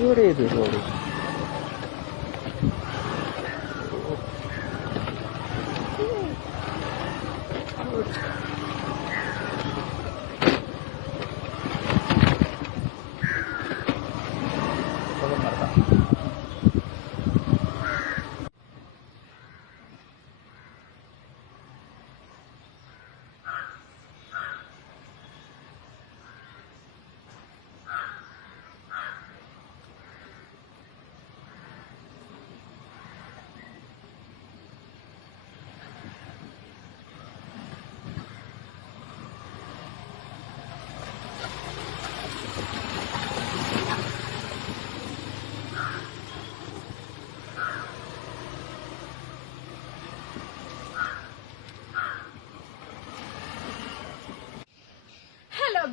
ഇവിടെ ഇത് road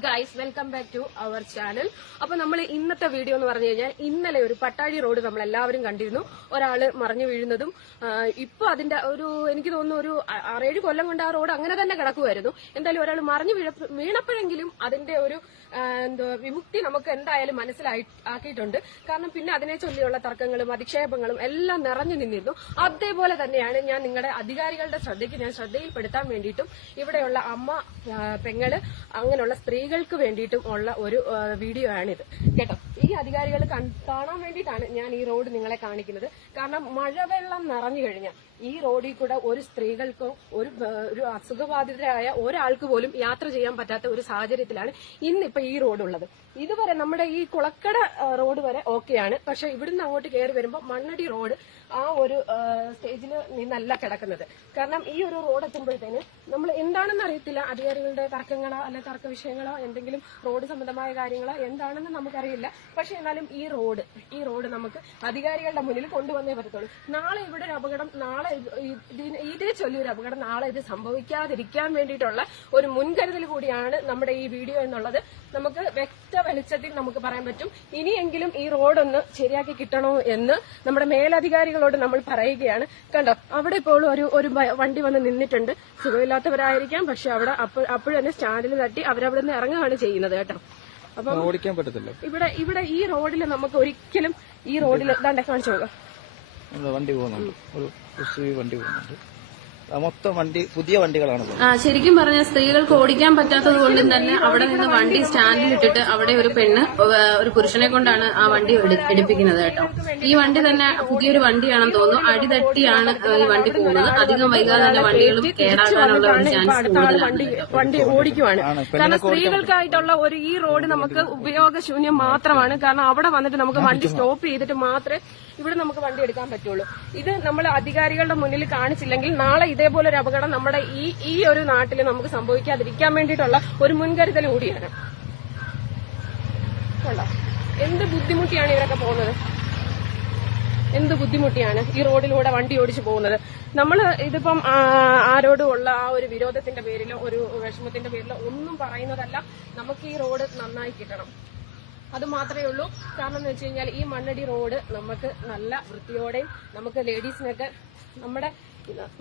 guys, welcome back to our channel. അപ്പൊ നമ്മൾ ഇന്നത്തെ വീഡിയോ എന്ന് പറഞ്ഞു കഴിഞ്ഞാൽ ഇന്നലെ ഒരു പട്ടാഴി റോഡ് നമ്മൾ എല്ലാവരും കണ്ടിരുന്നു, ഒരാള് മറിഞ്ഞു വീഴുന്നതും. ഇപ്പൊ അതിന്റെ ഒരു എനിക്ക് തോന്നുന്നു ഒരു 6-7 കൊല്ലം കൊണ്ട് ആ റോഡ് അങ്ങനെ തന്നെ കിടക്കുമായിരുന്നു. എന്തായാലും ഒരാൾ മറിഞ്ഞു വീണപ്പോഴെങ്കിലും അതിന്റെ ഒരു വിമുക്തി നമുക്ക് എന്തായാലും മനസ്സിലാക്കിയിട്ടുണ്ട്. കാരണം പിന്നെ അതിനെ ചൊല്ലിയുള്ള തർക്കങ്ങളും അധിക്ഷേപങ്ങളും എല്ലാം നിറഞ്ഞു നിന്നിരുന്നു. അതേപോലെ തന്നെയാണ് ഞാൻ നിങ്ങളുടെ അധികാരികളുടെ ശ്രദ്ധയ്ക്ക് ഞാൻ ശ്രദ്ധയിൽപ്പെടുത്താൻ വേണ്ടിയിട്ടും ഇവിടെയുള്ള അമ്മ, പെങ്ങള്, അങ്ങനെയുള്ള സ്ത്രീകൾക്ക് വേണ്ടിയിട്ടും ഉള്ള ഒരു വീഡിയോ ആണിത് കേട്ടോ. ഈ അധികാരികൾ കാണാൻ വേണ്ടിയിട്ടാണ് ഞാൻ ഈ റോഡ് നിങ്ങളെ കാണിക്കുന്നത്. കാരണം മഴവെള്ളം നിറഞ്ഞു കഴിഞ്ഞാൽ ഈ റോഡിൽ കൂടെ ഒരു സ്ത്രീകൾക്കോ ഒരു അസുഖബാധിതരായ ഒരാൾക്ക് പോലും യാത്ര ചെയ്യാൻ പറ്റാത്ത ഒരു സാഹചര്യത്തിലാണ് ഇന്നിപ്പോ ഈ റോഡ് ഉള്ളത്. ഇതുവരെ നമ്മുടെ ഈ കുളക്കട റോഡ് വരെ ഓക്കെയാണ്. പക്ഷെ ഇവിടുന്ന് അങ്ങോട്ട് കയറി വരുമ്പോൾ മണ്ണടി റോഡ് ആ ഒരു സ്റ്റേജിൽ നിന്നല്ല കിടക്കുന്നത്. കാരണം ഈ ഒരു റോഡ് എത്തുമ്പോഴത്തേന് നമ്മൾ എന്താണെന്ന് അറിയത്തില്ല, അധികാരികളുടെ തർക്കങ്ങളോ അല്ലെ തർക്ക വിഷയങ്ങളോ എന്തെങ്കിലും റോഡ് സംബന്ധമായ കാര്യങ്ങളോ എന്താണെന്ന് നമുക്കറിയില്ല. പക്ഷെ എന്നാലും ഈ റോഡ് നമുക്ക് അധികാരികളുടെ മുന്നിൽ കൊണ്ടുവന്നേ പറ്റത്തുള്ളൂ. നാളെ ഇവിടെ ഒരു അപകടം, നാളെ ഇതേ ചൊല്ലിയൊരു അപകടം നാളെ ഇത് സംഭവിക്കാതിരിക്കാൻ വേണ്ടിയിട്ടുള്ള ഒരു മുൻകരുതൽ കൂടിയാണ് നമ്മുടെ ഈ വീഡിയോ എന്നുള്ളത് നമുക്ക് വ്യക്ത വെളിച്ചത്തിൽ നമുക്ക് പറയാൻ പറ്റും. ഇനിയെങ്കിലും ഈ റോഡൊന്ന് ശരിയാക്കി കിട്ടണോ എന്ന് നമ്മുടെ മേലധികാരികളോട് നമ്മൾ പറയുകയാണ്. കണ്ടോ, അവിടെ ഇപ്പോൾ ഒരു വണ്ടി വന്ന് നിന്നിട്ടുണ്ട്. സുഖമില്ലാത്തവരായിരിക്കാം, പക്ഷെ അവിടെ അപ്പോഴന്നെ സ്റ്റാൻഡിൽ തട്ടി അവരവിടെ നിന്ന് ഇറങ്ങുകയാണ് ചെയ്യുന്നത് കേട്ടോ. അപ്പം ഓടിക്കാൻ പറ്റത്തില്ല. ഇവിടെ ഈ റോഡിൽ നമുക്ക് ഒരിക്കലും ഈ റോഡിൽ ദാണ്ടെ കാണിച്ചു നോക്കാം, വണ്ടി പോകുന്നുണ്ട്, ഒരു വണ്ടി പോകുന്നുണ്ട്. മൊത്തം പുതിയ വണ്ടികളാണ്. ശരിക്കും പറഞ്ഞാൽ സ്ത്രീകൾക്ക് ഓടിക്കാൻ പറ്റാത്തത് കൊണ്ടും തന്നെ അവിടെ നിന്ന് വണ്ടി സ്റ്റാൻഡിൽ ഇട്ടിട്ട് അവിടെ ഒരു പെണ്ണ് ഒരു പുരുഷനെ കൊണ്ടാണ് ആ വണ്ടി എടുപ്പിക്കുന്നത് കേട്ടോ. ഈ വണ്ടി തന്നെ പുതിയൊരു വണ്ടിയാണെന്ന് തോന്നുന്നു. അടിതട്ടിയാണ് ഈ വണ്ടി പോകുന്നത്. അധികം വൈകാതെ തന്നെ വണ്ടികളും കേടാകാനുള്ള ഒരു ചാൻസ് വണ്ടി ഓടിക്കുവാണ്. കാരണം സ്ത്രീകൾക്കായിട്ടുള്ള ഒരു ഈ റോഡ് നമുക്ക് ഉപയോഗശൂന്യം മാത്രമാണ്. കാരണം അവിടെ വന്നിട്ട് നമുക്ക് വണ്ടി സ്റ്റോപ്പ് ചെയ്തിട്ട് മാത്രമേ ഇവിടെ നമുക്ക് വണ്ടി എടുക്കാൻ പറ്റുള്ളൂ. ഇത് നമ്മൾ അധികാരികളുടെ മുന്നിൽ കാണിച്ചില്ലെങ്കിൽ നാളെ ഇതേപോലെ ഒരു അപകടം നമ്മുടെ ഈ ഒരു നാട്ടിൽ നമുക്ക് സംഭവിക്കാതിരിക്കാൻ വേണ്ടിയിട്ടുള്ള ഒരു മുൻകരുതൽ കൂടിയാണ്. എന്ത് ബുദ്ധിമുട്ടിയാണ് ഇവരൊക്കെ പോകുന്നത്, എന്ത് ബുദ്ധിമുട്ടിയാണ് ഈ റോഡിലൂടെ വണ്ടി ഓടിച്ചു പോകുന്നത്. നമ്മൾ ഇതിപ്പം ആരോടും ഉള്ള ആ ഒരു വിരോധത്തിന്റെ പേരിലോ ഒരു വിഷമത്തിന്റെ പേരിലോ ഒന്നും പറയുന്നതല്ല. നമുക്ക് ഈ റോഡ് നന്നായി കിട്ടണം, അത് മാത്രമേ ഉള്ളൂ. കാരണം എന്ന് വെച്ച് കഴിഞ്ഞാൽ ഈ മണ്ണടി റോഡ് നമുക്ക് നല്ല വൃത്തിയോടെയും നമുക്ക് ലേഡീസിനൊക്കെ നമ്മുടെ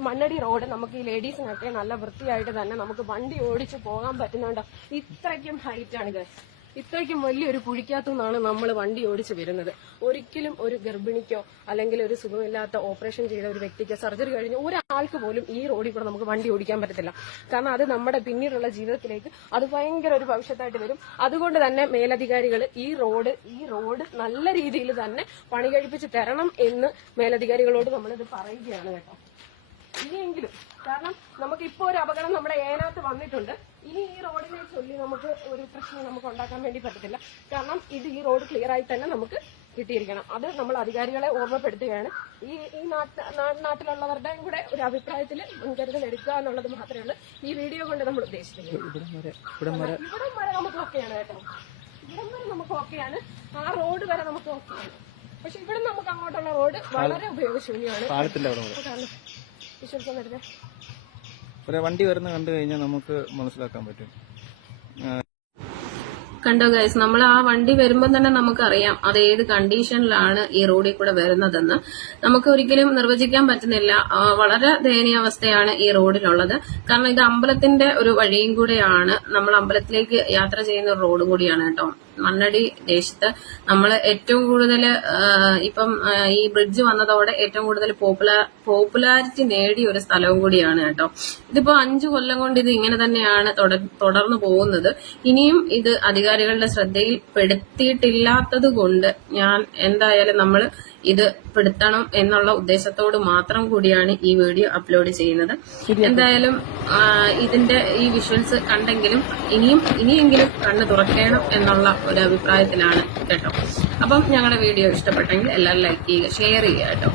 മണ്ണടി റോഡ് നമുക്ക് ഈ ലേഡീസിനൊക്കെ നല്ല വൃത്തിയായിട്ട് തന്നെ നമുക്ക് വണ്ടി ഓടിച്ചു പോകാൻ പറ്റുന്നുണ്ടോ. ഇത്രയ്ക്കും ഹൈറ്റാണ് ഇത്, ഇത്രയ്ക്കും വലിയൊരു കുഴിക്കകത്തുനിന്നാണ് നമ്മൾ വണ്ടി ഓടിച്ചു വരുന്നത്. ഒരിക്കലും ഒരു ഗർഭിണിക്കോ അല്ലെങ്കിൽ ഒരു സുഖമില്ലാത്ത ഓപ്പറേഷൻ ചെയ്ത ഒരു വ്യക്തിക്കോ സർജറി കഴിഞ്ഞ ഒരാൾക്ക് പോലും ഈ റോഡിൽ കൂടെ നമുക്ക് വണ്ടി ഓടിക്കാൻ പറ്റത്തില്ല. കാരണം അത് നമ്മുടെ പിന്നീടുള്ള ജീവിതത്തിലേക്ക് അത് ഭയങ്കര ഒരു ഭവിഷ്യത്തായിട്ട് വരും. അതുകൊണ്ട് തന്നെ മേലധികാരികൾ ഈ റോഡ് നല്ല രീതിയിൽ തന്നെ പണി കഴിപ്പിച്ച് തരണം എന്ന് മേലധികാരികളോട് നമ്മളിത് പറയുകയാണ് കേട്ടോ. ഇനിയെങ്കിലും, കാരണം നമുക്ക് ഇപ്പൊ ഒരു അപകടം നമ്മുടെ ഏനാത്ത് വന്നിട്ടുണ്ട്. ഇനി ഈ റോഡിനെ ചൊല്ലി നമുക്ക് ഒരു പ്രശ്നം നമുക്ക് ഉണ്ടാക്കാൻ വേണ്ടി പറ്റത്തില്ല. കാരണം ഈ റോഡ് ക്ലിയർ ആയി തന്നെ നമുക്ക് കിട്ടിയിരിക്കണം. അത് നമ്മൾ അധികാരികളെ ഓർമ്മപ്പെടുത്തുകയാണ്. ഈ നാട്ടിലുള്ളവരുടെയും കൂടെ ഒരു അഭിപ്രായത്തിൽ മുൻകരുതൽ എടുക്കുക എന്നുള്ളത് മാത്രമേ ഉള്ളൂ ഈ വീഡിയോ കൊണ്ട് നമ്മൾ ഉദ്ദേശിക്കുന്നത്. ഇവിടം വരെ നമുക്ക് ഓക്കെയാണ് കേട്ടോ, ഇവിടം വരെ നമുക്ക് ഓക്കെയാണ്. ആ റോഡ് വരെ നമുക്ക് ഓക്കെയാണ്. പക്ഷെ ഇവിടെ നമുക്ക് അങ്ങോട്ടുള്ള റോഡ് വളരെ ഉപയോഗശൂന്യമാണ്. വണ്ടി വരുന്ന കണ്ടു കഴിഞ്ഞാൽ നമുക്ക് മനസ്സിലാക്കാൻ പറ്റും. കണ്ടോ ഗൈസ്, നമ്മൾ ആ വണ്ടി വരുമ്പോൾ തന്നെ നമുക്കറിയാം അത് ഏത് കണ്ടീഷനിലാണ് ഈ റോഡിൽ കൂടെ വരുന്നതെന്ന്. നമുക്ക് ഒരിക്കലും നിർവചിക്കാൻ പറ്റുന്നില്ല. വളരെ ദയനീയാവസ്ഥയാണ് ഈ റോഡിലുള്ളത്. കാരണം ഇത് അമ്പലത്തിന്റെ ഒരു വഴിയും കൂടെയാണ്, നമ്മൾ അമ്പലത്തിലേക്ക് യാത്ര ചെയ്യുന്ന ഒരു റോഡും കൂടിയാണ് കേട്ടോ. മണ്ണടി ദേശത്ത് നമ്മൾ ഏറ്റവും കൂടുതൽ ഇപ്പം ഈ ബ്രിഡ്ജ് വന്നതോടെ ഏറ്റവും കൂടുതൽ പോപ്പുലാരിറ്റി നേടിയ ഒരു സ്ഥലവും കൂടിയാണ് കേട്ടോ. ഇതിപ്പോ 5 കൊല്ലം കൊണ്ട് ഇത് ഇങ്ങനെ തന്നെയാണ് തുടർന്നു പോകുന്നത്. ഇനിയും ഇത് അധികാരികളുടെ ശ്രദ്ധയിൽ പെടുത്തിയിട്ടില്ലാത്തത് കൊണ്ട് ഞാൻ എന്തായാലും നമ്മൾ ഇത് പെടുത്തണം എന്നുള്ള ഉദ്ദേശത്തോട് മാത്രം കൂടിയാണ് ഈ വീഡിയോ അപ്ലോഡ് ചെയ്യുന്നത്. എന്തായാലും ഇതിന്റെ ഈ വിഷ്വൽസ് കണ്ടെങ്കിലും ഇനിയെങ്കിലും കണ്ണ് തുറക്കണം എന്നുള്ള ഒരു അഭിപ്രായത്തിലാണ് കേട്ടോ. അപ്പം ഞങ്ങളുടെ വീഡിയോ ഇഷ്ടപ്പെട്ടെങ്കിൽ എല്ലാവരും ലൈക്ക് ചെയ്യുക, ഷെയർ ചെയ്യുക കേട്ടോ.